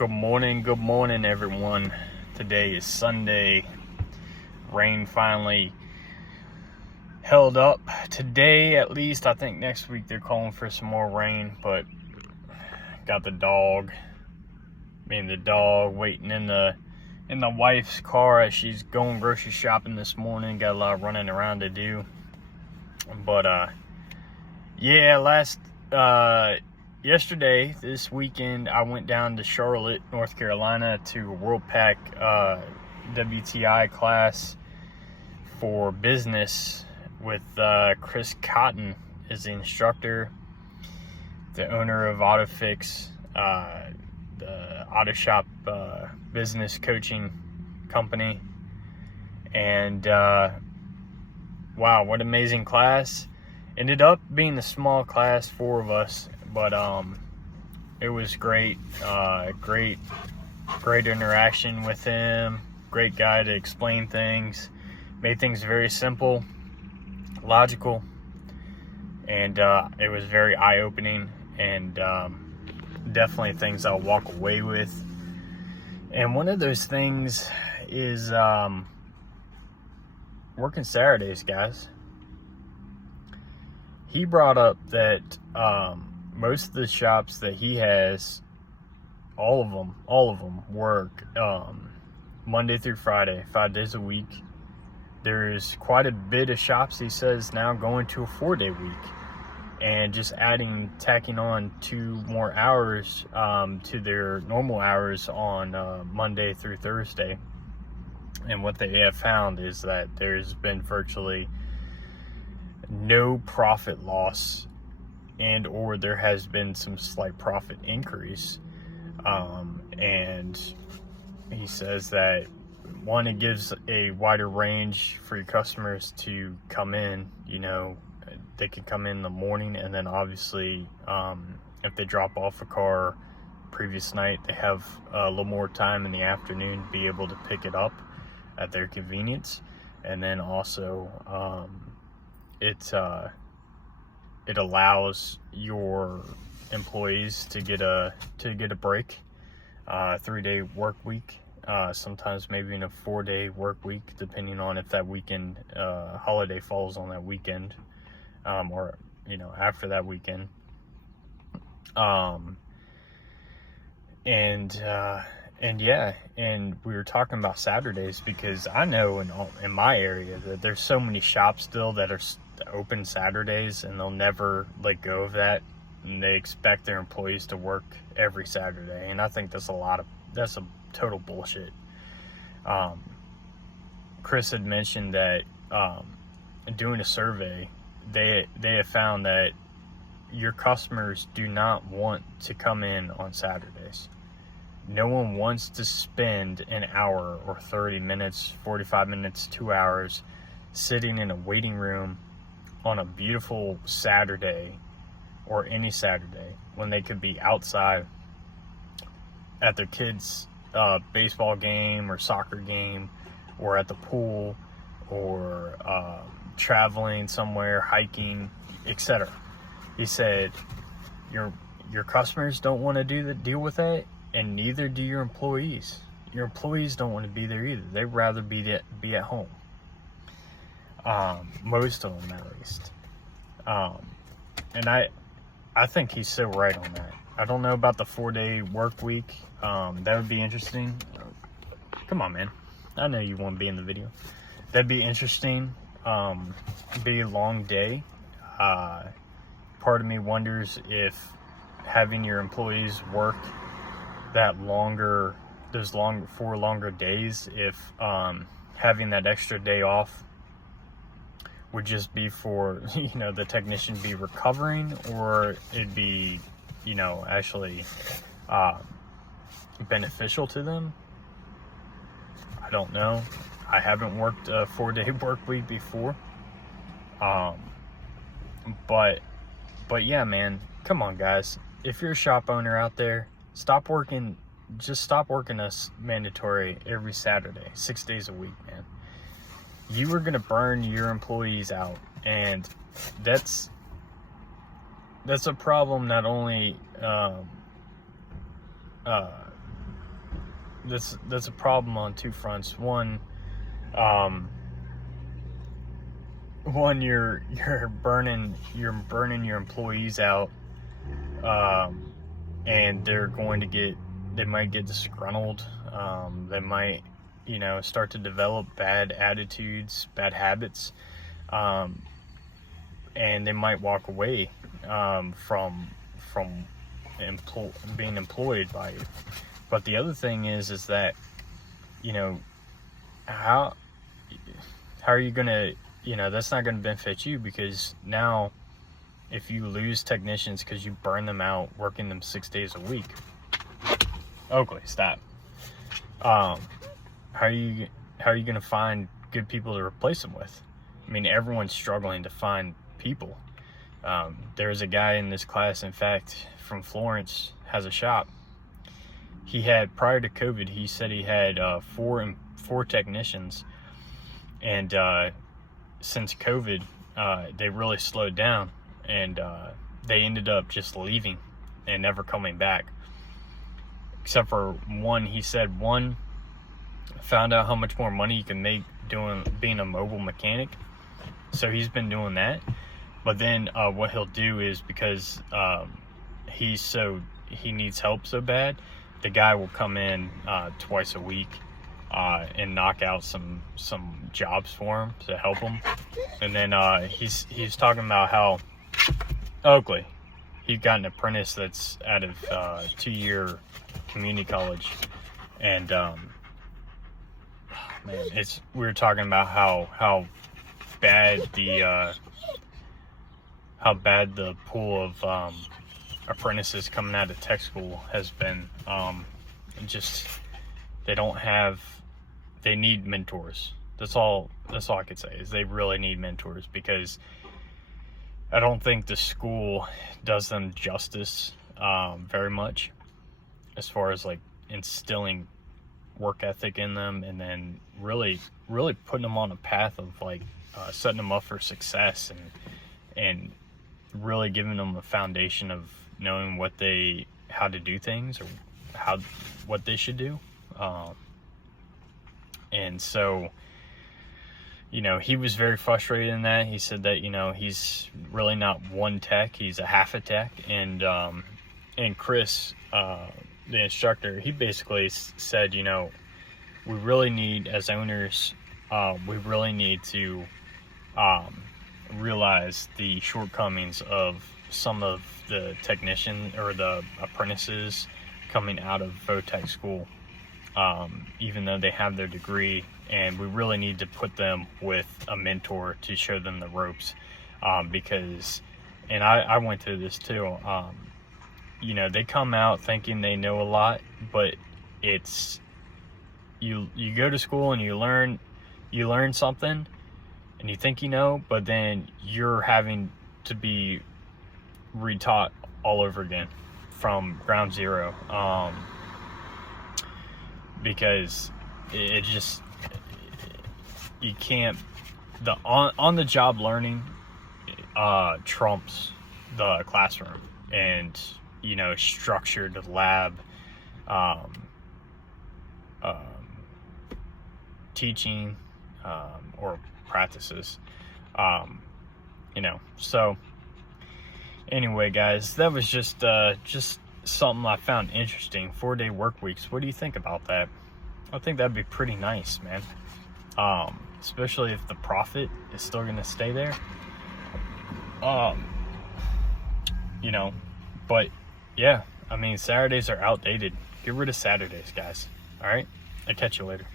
Good morning, everyone. Today is Sunday. Rain finally held up today, at least. I think next week they're calling for some more rain, but got the dog waiting in the wife's car as she's going grocery shopping this morning. Got a lot of running around to do, but yesterday, this weekend, I went down to Charlotte, North Carolina to a World Pack WTI class for business with Chris Cotton is the instructor, the owner of AutoFix, the auto shop business coaching company. And wow, what an amazing class. Ended up being a small class, 4 of us, but it was great. Great interaction with him. Great guy to explain things. Made things very simple, logical, and it was very eye-opening, and definitely things I'll walk away with. And one of those things is working Saturdays, guys. He brought up that most of the shops that he has, all of them work Monday through Friday, 5 days a week. There's quite a bit of shops, he says, now going to a 4-day week and just tacking on 2 more hours to their normal hours on Monday through Thursday. And what they have found is that there's been virtually no profit loss, and or there has been some slight profit increase. And he says that, one, it gives a wider range for your customers to come in. You know, they can come in the morning, and then obviously if they drop off a car previous night, they have a little more time in the afternoon to be able to pick it up at their convenience. And then also it allows your employees to get a break, 3-day work week, sometimes maybe in a 4-day work week, depending on if that weekend holiday falls on that weekend, or after that weekend. And we were talking about Saturdays, because I know in my area that there's so many shops still that are open Saturdays, and they'll never let go of that, and they expect their employees to work every Saturday. And I think that's a total bullshit. Chris had mentioned that doing a survey, they have found that your customers do not want to come in on Saturdays. No one wants to spend an hour or 30 minutes, 45 minutes, 2 hours sitting in a waiting room on a beautiful Saturday, or any Saturday, when they could be outside at their kids' baseball game or soccer game, or at the pool, or traveling somewhere, hiking, etc. He said your customers don't want to deal with that, and neither do your employees. Your employees don't want to be there either. They'd rather be at home. Most of them, at least. And I think he's so right on that. I don't know about the 4-day work week. That would be interesting. Come on, man. I know you want to be in the video. That'd be interesting. Be a long day. Part of me wonders if having your employees work those 4 longer days, if having that extra day off would just be for the technician be recovering, or it'd be actually beneficial to them. I don't know. I haven't worked a 4-day work week before, but yeah, man, come on, guys. If you're a shop owner out there, just stop working us mandatory every Saturday, 6 days a week, man. You are going to burn your employees out, and that's a problem not only that's a problem on two fronts. One, you're burning your employees out, and they might get disgruntled. They might, start to develop bad attitudes, bad habits, and they might walk away from being employed by you. But the other thing is that, how are you gonna, that's not gonna benefit you, because now if you lose technicians because you burn them out working them 6 days a week. Oakley, stop. How are you gonna find good people to replace them with? I mean, everyone's struggling to find people. There's a guy in this class, in fact, from Florence, has a shop. He had, prior to COVID, he said he had four technicians, and since COVID, they really slowed down, and they ended up just leaving and never coming back. Except for one. He said one found out how much more money you can make being a mobile mechanic, so he's been doing that. But then what he'll do is, because he needs help so bad, the guy will come in twice a week and knock out some jobs for him to help him. And then he's talking about how Oakley, he got an apprentice that's out of 2-year community college, and we were talking about how bad the pool of apprentices coming out of tech school has been. They need mentors. That's all I could say, is they really need mentors, because I don't think the school does them justice very much, as far as like instilling work ethic in them, and then really putting them on a path of like setting them up for success, and really giving them a foundation of knowing how to do things, or what they should do. And so, he was very frustrated in that. He said that, he's really not one tech, he's a half a tech. And Chris, the instructor, he basically said, we really need, as owners, we really need to realize the shortcomings of some of the technician or the apprentices coming out of vouch school, even though they have their degree, and we really need to put them with a mentor to show them the ropes, because, and I went through this too, they come out thinking they know a lot, but it's, you go to school and you learn something and you think but then you're having to be retaught all over again from ground zero, because it just, you can't, the on the job learning trumps the classroom, and structured lab teaching or practices, so anyway, guys, that was just something I found interesting. 4-day work weeks. What do you think about that? I think that'd be pretty nice, man. Especially if the profit is still going to stay there. But yeah, I mean, Saturdays are outdated. Get rid of Saturdays, guys. All right, I'll catch you later.